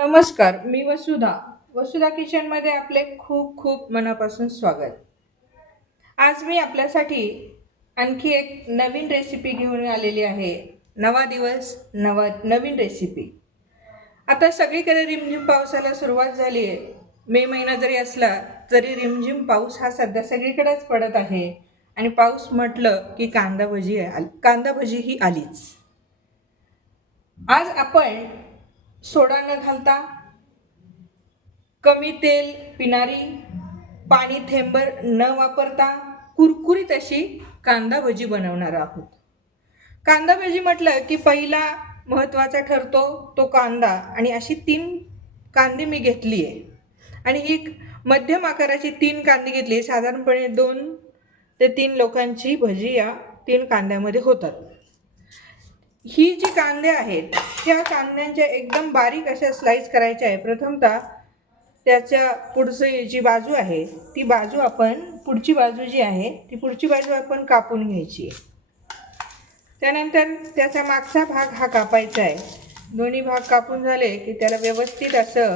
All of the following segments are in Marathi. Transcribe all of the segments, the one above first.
नमस्कार, मी वसुधा. वसुधा किचनमध्ये आपले खूप खूप मनापासून स्वागत. आज मी आपल्यासाठी आणखी एक नवीन रेसिपी घेऊन आलेली आहे. नवा दिवस, नवीन रेसिपी. आता सगळीकडे रिमझिम पावसाला सुरुवात झाली आहे. मे महिना जरी असला तरी रिमझिम पाऊस हा सध्या सगळीकडेच पडत आहे. आणि पाऊस म्हटलं की कांदा भजी ही आलीच. आज आपण सोडा न घालता कमी तेल पिणारी, पाणी थेंबर न वापरता कुरकुरीत अशी कांदा भजी बनवणार आहोत. कांदा भजी म्हटलं की पहिला महत्त्वाचा ठरतो तो कांदा. आणि अशी 3 कांदे मी घेतली आहे. आणि ही मध्यम आकाराची 3 कांदे घेतली. साधारणपणे 2 ते 3 लोकांची भजी या 3 कांद्यामध्ये होतात. ही जी कांदे आहेत त्या कांद्यांच्या एकदम बारीक अशा स्लाइस करायच्या आहे. प्रथमतः त्याच्या पुढची जी बाजू आहे ती बाजू आपण पुढची बाजू जी आहे ती पुढची बाजू आपण कापून घ्यायची. त्यानंतर त्याचा मागचा भाग हा कापायचा आहे. दोन्ही भाग कापून झाले की त्याला व्यवस्थित असं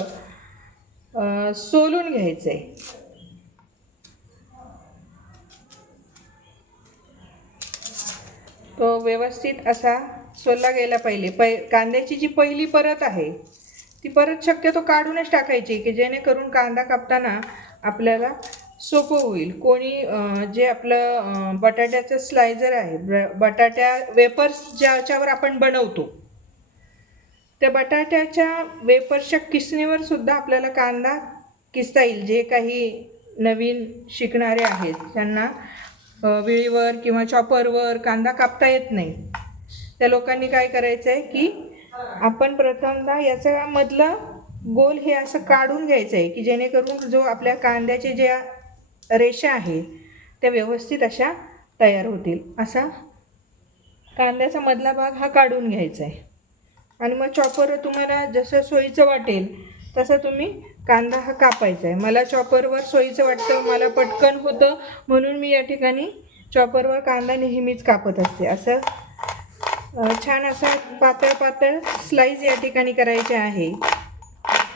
सोलून घ्यायचं आहे. तो व्यवस्थित असा सोलला गेला पाहिजे. कांद्याची जी पहिली परत आहे ती परत शक्यतो काढूनच टाकायची की जेणेकरून कांदा कापताना आपल्याला सोपं होईल. कोणी जे आपलं बटाट्याचं स्लायझर आहे, बटाट्या वेपर्स ज्याच्यावर आपण बनवतो त्या बटाट्याच्या वेपर्सच्या किसणीवर सुद्धा आपल्याला कांदा किसता येईल. जे काही नवीन शिकणारे आहेत त्यांना विळीवर किंवा चॉपरवर कांदा कापता येत नाही, त्या लोकांनी काय करायचं आहे की आपण प्रथमतः याचं मधलं गोल हे असं काढून घ्यायचं आहे की जेणेकरून जो आपल्या कांद्याचे ज्या रेषा आहेत त्या व्यवस्थित अशा तयार होतील. असा कांद्याचा मधला भाग हा काढून घ्यायचा आहे. आणि मग चॉपर तुम्हाला जसं सोयीचं वाटेल तसं तुम्ही कांदा हा कापायचा आहे. मला चॉपरवर सोयीचं वाटतं, मला पटकन होतं म्हणून मी या ठिकाणी चॉपरवर कांदा नेहमीच कापत असते. असं छान असा पातळ पातळ स्लाईस या ठिकाणी करायच्या आहे.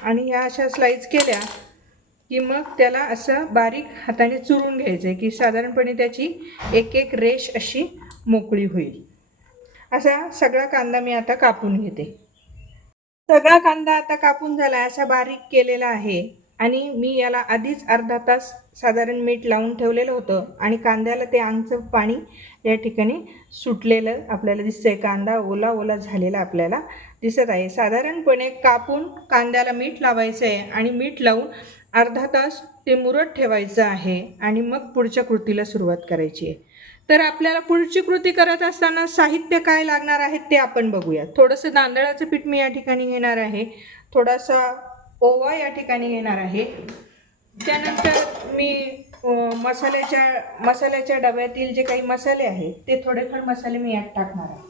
आणि ह्या अशा स्लाईस केल्या की मग त्याला असं बारीक हाताने चुरून घ्यायचं आहे की साधारणपणे त्याची एक एक रेष अशी मोकळी होईल. असा सगळा कांदा मी आता कापून घेते. सगळा कांदा आता कापून झाला असा बारीक केलेला आहे. आणि मी याला आधीच अर्धा तास साधारण मीठ लावून ठेवलेलं होतं. आणि कांद्याला ते अंगचं पाणी या ठिकाणी सुटलेलं आपल्याला दिसतंय. कांदा ओला ओला झालेला आपल्याला दिसत आहे. साधारणपणे कापून कांद्याला मीठ लावायचं आहे आणि मीठ लावून अर्धा तास ते मुरत ठेवायचं आहे. आणि मग पुढच्या कृतीला सुरुवात करायची आहे. तर आपल्याला पुढची कृती करत असताना साहित्य काय लागणार आहे ते आपण बघूया. थोडंसं तांदळाचं पीठ मी या ठिकाणी घेणार आहे. थोडासा ओवा या ठिकाणी घेणार आहे. त्यानंतर मी मसाल्याच्या डब्यातील जे काही मसाले आहेत ते थोडेफार मसाले मी यात टाकणार आहे.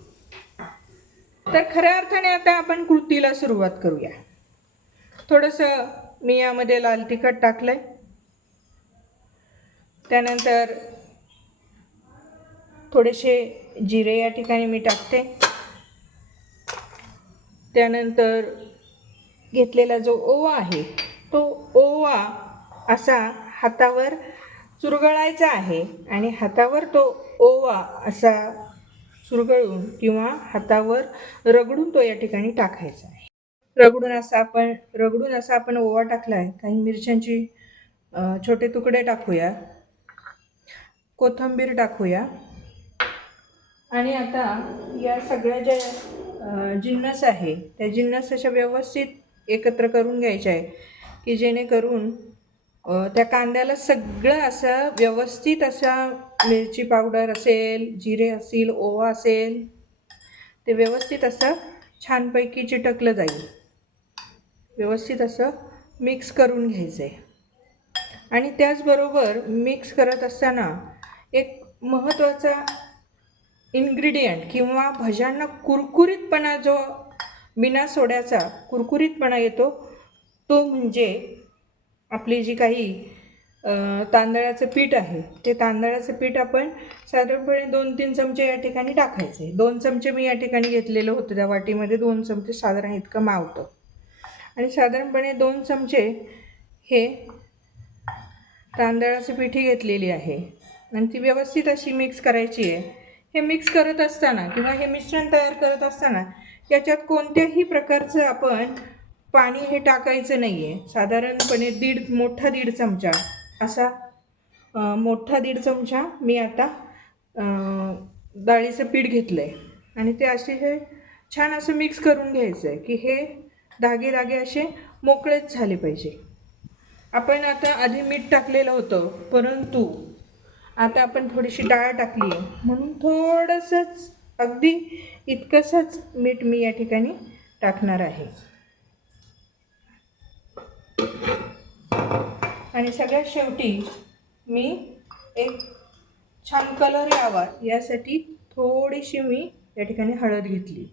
तर खऱ्या अर्थाने आता आपण कृतीला सुरुवात करूया. थोडंसं मी यामध्ये लाल तिखट टाकलं आहे. त्यानंतर थोडेसे जिरे या ठिकाणी मी टाकते. त्यानंतर घेतलेला जो ओवा आहे तो ओवा असा हातावर चुरगळायचा आहे. आणि हातावर तो ओवा असा चुरगळून किंवा हातावर रगडून तो या ठिकाणी टाकायचा आहे. रगडून असा आपण ओवा टाकला आहे. काही मिरच्यांची छोटे तुकडे टाकूया, कोथिंबीर टाकूया. आणि आता या सगळ्या ज्या जिन्नस आहे त्या जिन्नस अशा व्यवस्थित एकत्र करून घ्यायच्या आहे की जेणेकरून त्या कांद्याला सगळं असं व्यवस्थित असा मिरची पावडर असेल, जिरे असतील, ओवा असेल ते व्यवस्थित असं छानपैकी चिटकलं जाईल. व्यवस्थित असं मिक्स करून घ्यायचं आहे. आणि त्याचबरोबर मिक्स करत असताना एक महत्त्वाचा इन्ग्रेडियंट किंवा भज्यांना कुरकुरीतपणा जो बिना सोड्याचा कुरकुरीतपणा येतो तो म्हणजे आपली जी काही तांदळाचं पीठ आहे ते तांदळाचं पीठ आपण साधारणपणे 2-3 चमचे या ठिकाणी टाकायचे. 2 चमचे मी या ठिकाणी घेतलेलं होतं. त्या वाटीमध्ये 2 चमचे साधारण इतकं मावतं. आणि साधारणपणे 2 चमचे हे तांदळाची पिठी घेतलेली आहे आणि ती व्यवस्थित अशी मिक्स करायची आहे. हे मिक्स करत असताना किंवा हे मिश्रण तयार करत असताना याच्यात कोणत्याही प्रकारचं आपण पाणी हे टाकायचं नाही आहे. साधारणपणे दीड चमचा असा मोठा 1.5 चमचा मी आता डाळीचं पीठ घेतलं आहे आणि ते अतिशय छान असं मिक्स करून घ्यायचं आहे की हे धागे असे मोकळेच झाले पाहिजे. आपण आता आधी मीठ टाकलेलं होतं, परंतु आता आपण थोडीशी डाळ टाकली आहे म्हणून थोडंसंच अगदी इतकंसंच मीठ मी या ठिकाणी टाकणार आहे. आणि सगळ्यात शेवटी मी एक छान कलर यावा यासाठी थोडीशी मी या ठिकाणी हळद घेतली.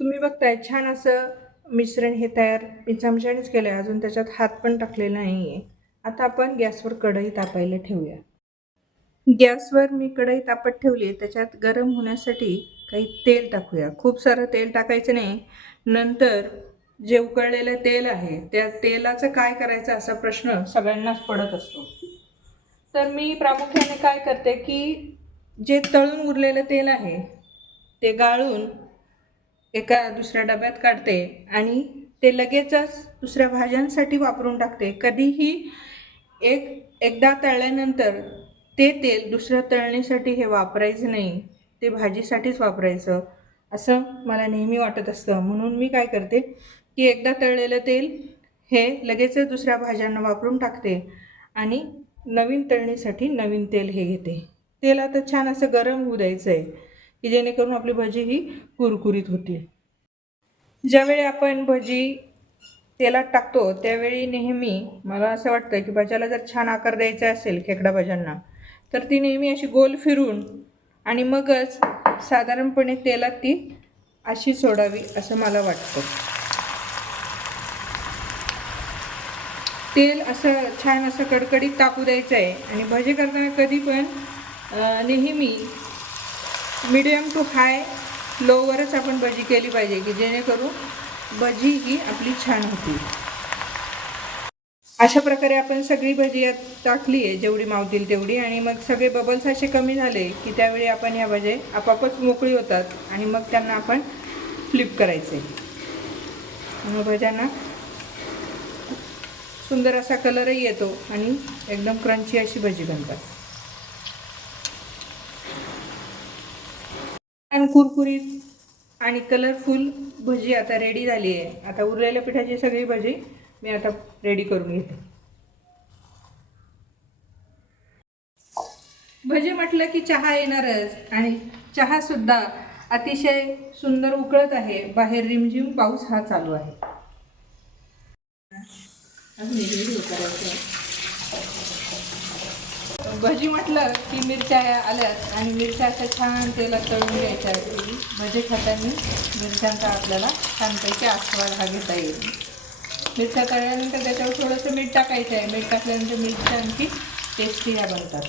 तुम्ही बघताय छान असं मिश्रण हे तयार मी चमच्यानेच केलं आहे, अजून त्याच्यात हात पण टाकलेला नाही आहे. आता आपण गॅसवर कढई तापायला ठेवूया. गॅसवर मी कढई तापत ठेवली आहे, त्याच्यात गरम होण्यासाठी काही तेल टाकूया. खूप सारं तेल टाकायचं नाही, नंतर जे उकळलेलं तेल आहे त्या तेलाचं काय करायचं असा प्रश्न सगळ्यांनाच पडत असतो. तर मी प्रामुख्याने काय करते की जे तळून उरलेलं तेल आहे ते गाळून एका दुसऱ्या डब्यात काढते आणि ते लगेचच दुसऱ्या भाज्यांसाठी वापरून टाकते. कधीही एकदा तळल्यानंतर ते तेल दुसऱ्या तळणीसाठी हे वापरायचं नाही, ते भाजीसाठीच वापरायचं असं मला नेहमी वाटत असतं. म्हणून मी काय करते की एकदा तळलेलं तेल हे लगेचच दुसऱ्या भाज्यांना वापरून टाकते आणि नवीन तळणीसाठी नवीन तेल हे घेते. तेल आता छान असं गरम होऊ द्यायचं आहे की जेणेकरून आपली भजी ही कुरकुरीत होतील. ज्यावेळी आपण भजी तेलात टाकतो त्यावेळी नेहमी मला असं वाटतं की भाज्याला जर छान आकार द्यायचा असेल खेकडा भाज्यांना तर ती नेहमी अशी गोल फिरून आणि मगच साधारणपणे तेलात ती अशी सोडावी असं मला वाटतं. तेल असं छान असं कडकडीत तापू द्यायचं आहे आणि भजी करताना कधी पण नेहमी मीडियम टू हाय लोवरच आपण भजी केली पाहिजे की जेणेकरून भजी ही आपली छान होती. अशा प्रकारे आपण सगळी भजी यात टाकली आहे जेवढी मावतील तेवढी आणि मग सगळे बबल्स असे कमी झाले की त्यावेळी आपण या भजी आपापच मोकळी होतात आणि मग त्यांना आपण फ्लिप करायचे. मग भज्यांना सुंदर असा कलरही येतो आणि एकदम क्रंची अशी भजी बनतात. आणि कुरकुरीत आणि कलरफुल भजी आता रेडी झाली आहे. आता उरलेल्या पिठाची सगळी भजी मी आता रेडी करून घेते. भजी म्हटलं की चहा येणारच आणि चहा सुद्धा अतिशय सुंदर उकळत आहे. बाहेर रिमझिम पाऊस हा चालू आहे. भजी म्हटलं की मिरच्या आल्यात आणि मिरच्या अशा छान तेलात तळून घ्यायच्या. भजी खाताना मिरच्यांचा आपल्याला छानपैकी आस्वाद हा घेता येईल. मिरच्या तळल्यानंतर त्याच्यावर थोडंसं मीठ टाकायचं आहे. मीठ टाकल्यानंतर मिरच्या आणखी टेस्टी ह्या बनतात.